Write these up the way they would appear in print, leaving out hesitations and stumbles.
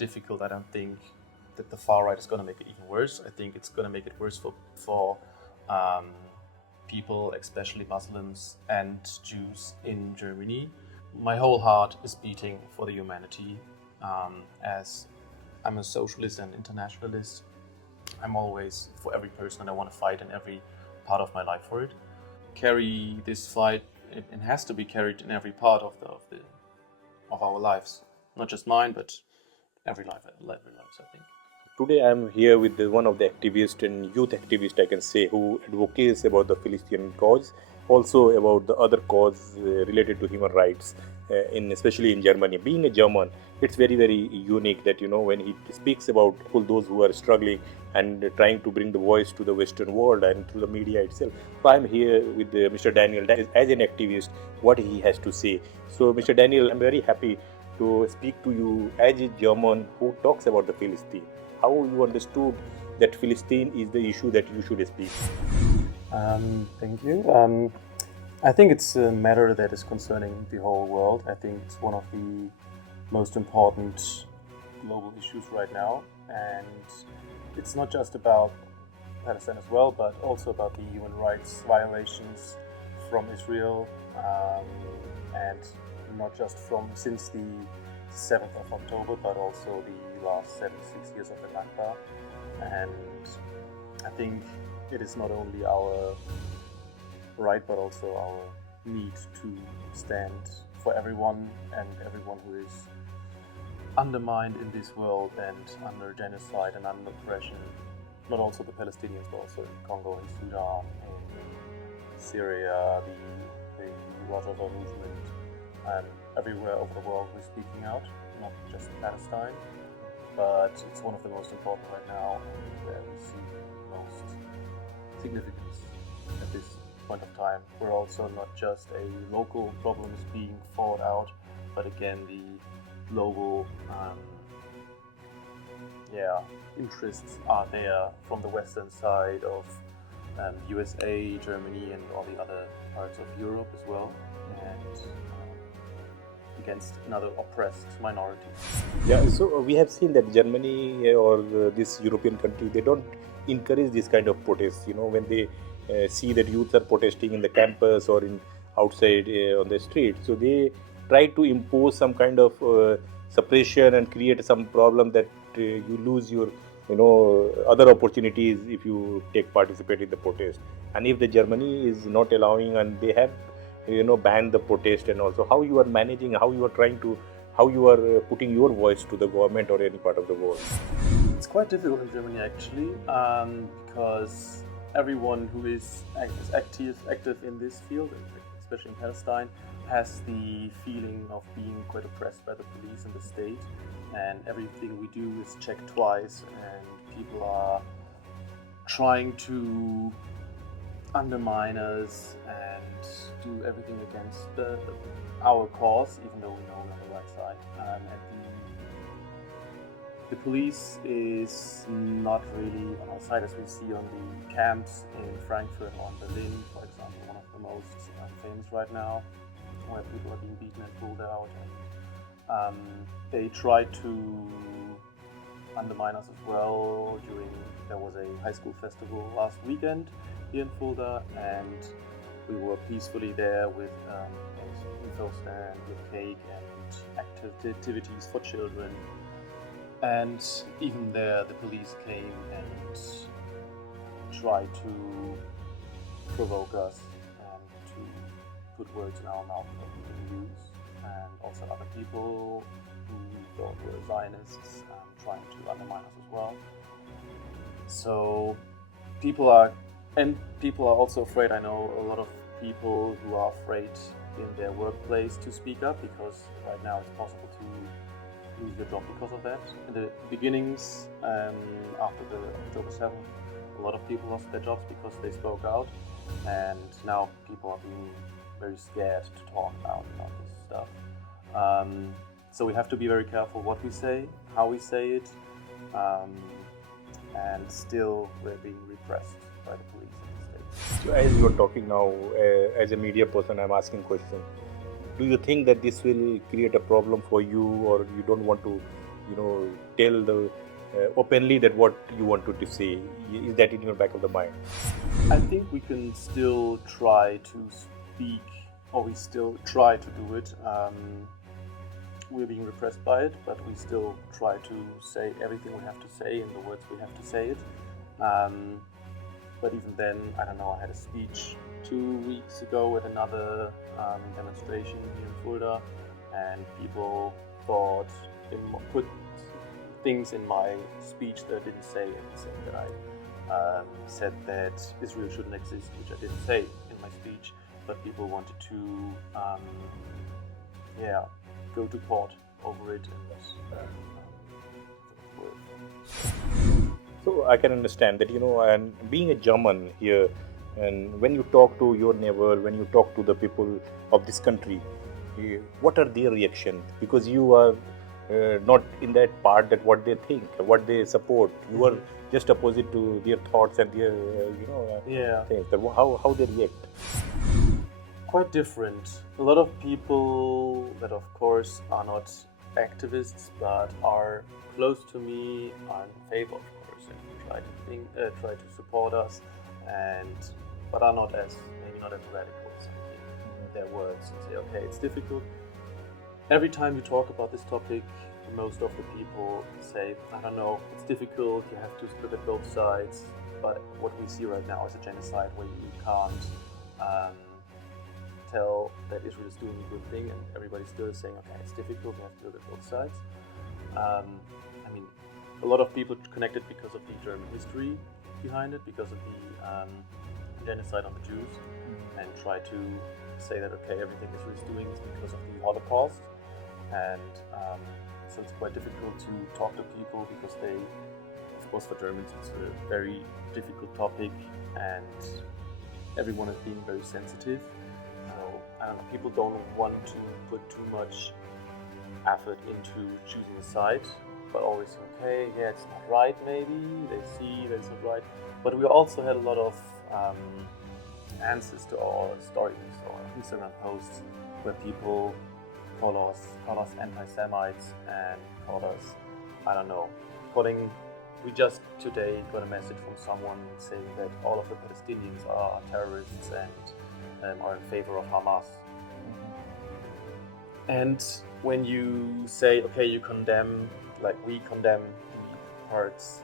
difficult. I don't think that the far right is going to make it even worse. I think it's going to make it worse for people, especially Muslims and Jews in Germany. My whole heart is beating for the humanity. As I'm a socialist and internationalist, I'm always for every person, and I want to fight in every part of my life for it. Carry this fight. It has to be carried in every part of our lives, not just mine, but every life, I think. Today I am here with one of the activists and youth activists, I can say, who advocates about the Palestinian cause, also about the other cause related to human rights, especially in Germany. Being a German, it's very, very unique that, when he speaks about all those who are struggling and trying to bring the voice to the Western world and through the media itself. So I'm here with Mr. Daniel, that is, as an activist, what he has to say. So Mr. Daniel, I'm very happy to speak to you as a German who talks about the Palestine. How you understood that Palestine is the issue that you should speak? Thank you. I think it's a matter that is concerning the whole world. I think it's one of the most important global issues right now. And it's not just about Palestine as well, but also about the human rights violations from Israel, and not just since the 7th of October, but also the last 76 years of the Nakba. And I think it is not only our right, but also our need to stand for everyone and everyone who is undermined in this world and under genocide and under oppression. Not also the Palestinians, but also in Congo and Sudan, in Syria, the Rojava movement, and everywhere over the world we're speaking out, not just in Palestine, but it's one of the most important right now, and where we see most significance at this point of time. We're also not just a local problems being fought out, but again the global interests are there from the western side of USA, Germany, and all the other parts of Europe as well, and against another oppressed minority. Yeah, so we have seen that Germany or this European country, they don't encourage this kind of protests. When they see that youths are protesting in the campus or in outside on the street, so they try to impose some kind of suppression and create some problem that you lose your other opportunities if you participate in the protest. And if the Germany is not allowing and they have banned the protest, and also how you are managing, how you are putting your voice to the government or any part of the world. It's quite difficult in Germany actually, because everyone who is active in this field, especially in Palestine, has the feeling of being quite oppressed by the police and the state, and everything we do is checked twice, and people are trying to undermine us and do everything against our cause, even though we know we're on the right side. And the police is not really on our side, as we see on the camps in Frankfurt or in Berlin, for example, one of the most famous right now, where people are being beaten and pulled out. And they try to undermine us as well. There was a high school festival last weekend here in Fulda, and we were peacefully there with info stand, with cake and activities for children. And even there, the police came and tried to provoke us and to put words in our mouth that we can use, and also other people who we thought were Zionists trying to undermine us as well. So people are also afraid. I know a lot of people who are afraid in their workplace to speak up, because right now it's possible to lose their job because of that. In the beginnings, after the October 7th, a lot of people lost their jobs because they spoke out, and now people are being very scared to talk about this stuff. So we have to be very careful what we say, how we say it, and still we're being repressed by the police in the States. So as you are talking now, as a media person, I'm asking question. Do you think that this will create a problem for you, or you don't want to tell the openly that what you wanted to say? Is that in your back of the mind? I think we can still try to speak, or we still try to do it. We're being repressed by it, but we still try to say everything we have to say in the words we have to say it. But even then, I don't know, I had a speech 2 weeks ago at another demonstration here in Fulda, and people put things in my speech that I didn't say, and said that I said that Israel shouldn't exist, which I didn't say in my speech, but people wanted to go to court over it, and So I can understand that, and being a German here, and when you talk to your neighbor, when you talk to the people of this country, what are their reactions? Because you are not in that part that what they think, what they support. You are just opposite to their thoughts and their, things. How they react? Quite different. A lot of people that, of course, are not activists but are close to me are in favor, of course, and try to support us, but are maybe not as radical as in their words, and say, okay, it's difficult. Every time you talk about this topic, most of the people say, I don't know, it's difficult. You have to look at both sides. But what we see right now is a genocide where you can't tell that Israel is doing a good thing, and everybody still is saying, okay, it's difficult, we have to look at both sides. A lot of people connect it because of the German history behind it, because of the genocide on the Jews, and try to say that, okay, everything Israel is doing is because of the Holocaust. And so it's quite difficult to talk to people because of course, for Germans, it's a very difficult topic, and everyone is being very sensitive. So, I don't know, people don't want to put too much effort into choosing a side, but always say, okay, yeah, it's not right, maybe. They see that it's not right. But we also had a lot of answers to our stories or Instagram posts where people call us anti-Semites and call us, I don't know, we just today got a message from someone saying that all of the Palestinians are terrorists and are in favor of Hamas. And when you say, okay, you condemn, like we condemn the parts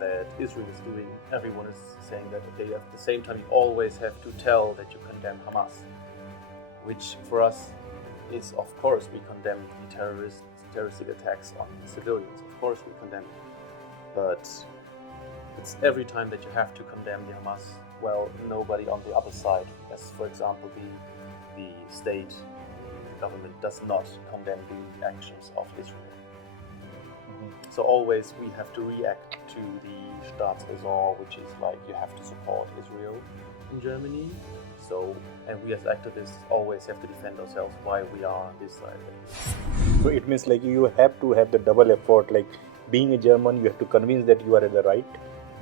that Israel is doing, everyone is saying that, okay, at the same time you always have to tell that you condemn Hamas, which for us is, of course, we condemn the terroristic attacks on civilians. Of course we condemn it. But it's every time that you have to condemn the Hamas, well, nobody on the other side, as for example the state, the government does not condemn the actions of Israel. So always we have to react to the Staatsräson, which is like you have to support Israel in Germany. So, and we as activists always have to defend ourselves why we are on this side. So it means like you have to have the double effort, like being a German, you have to convince that you are in the right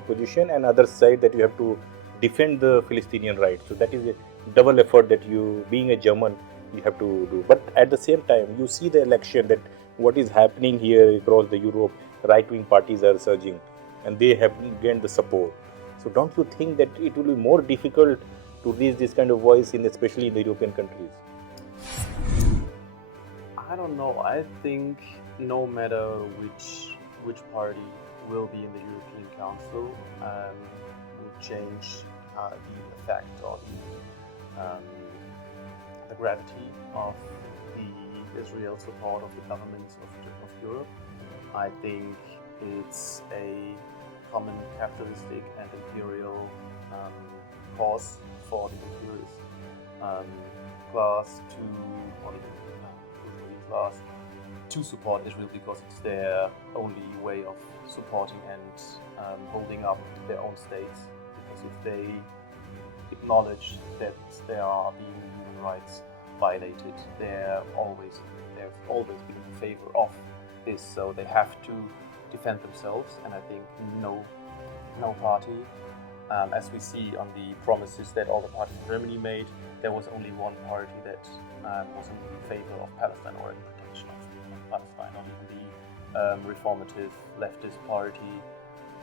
position, and other side that you have to defend the Palestinian rights. So that is a double effort that you, being a German, you have to do. But at the same time, you see the election, that what is happening here across the Europe, right-wing parties are surging, and they have gained the support. So don't you think that it will be more difficult to raise this kind of voice, especially in the European countries? I don't know. I think no matter which party will be in the European Council, will change the effect or the gravity of the Israel support of the governments of Europe. I think it's a common capitalistic and imperial cause for the imperialist class to support Israel, because it's their only way of supporting and holding up their own states. Because if they acknowledge that there are being human rights violated, they've always been in favor of this. So they have to defend themselves, and I think no party, as we see on the promises that all the parties in Germany made, there was only one party that was in favor of Palestine or in protection of Palestine. Not even the reformative leftist party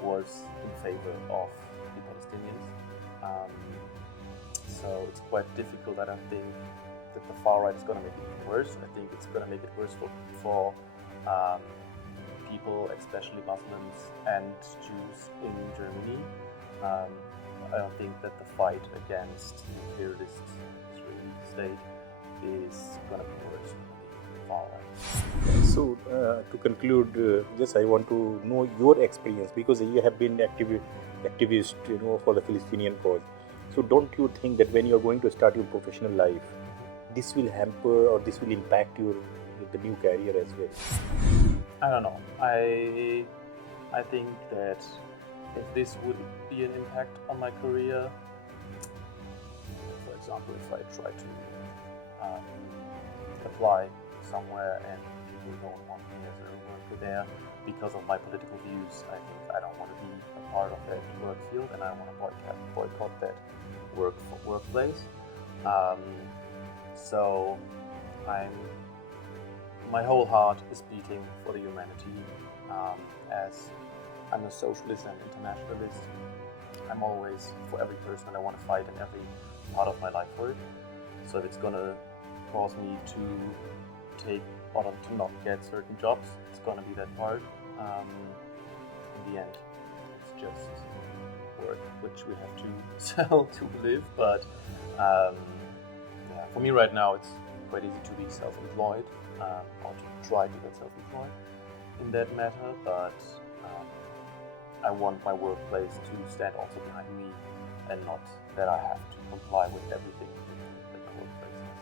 was in favor of the Palestinians. So it's quite difficult. I don't think that the far right is going to make it worse. I think it's going to make it worse for people, especially Muslims and Jews in Germany. I don't think that the fight against the imperialist Israeli state is going to be worse than the far right. So, to conclude, just I want to know your experience, because you have been activist, for the Palestinian cause. So, don't you think that when you are going to start your professional life, this will hamper or this will impact the new career as well? I don't know. I think that if this would be an impact on my career, for example, if I try to apply somewhere and people don't want me as a worker there because of my political views, I think I don't want to be a part of that work field, and I want to boycott that workplace. So my whole heart is beating for the humanity. As I'm a socialist and internationalist, I'm always for every person. I want to fight in every part of my life for it. So if it's gonna cause me to take or to not get certain jobs, it's gonna be that part. In the end, it's just work which we have to sell to live. But for me right now, it's quite easy to be self-employed, or to try to get self-employed in that matter. But I want my workplace to stand also behind me, and not that I have to comply with everything that my workplace has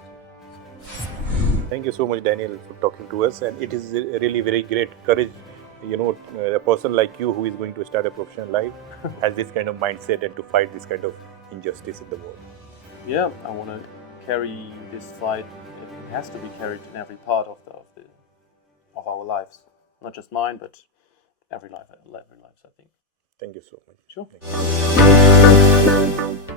to. Thank you so much, Daniel, for talking to us. And it is really very great courage. A person like you who is going to start a professional life has this kind of mindset and to fight this kind of injustice in the world. Yeah, I want to carry this fight. It has to be carried in every part of our lives, not just mine, but every life, I think. Thank you so much. Sure. Thank you.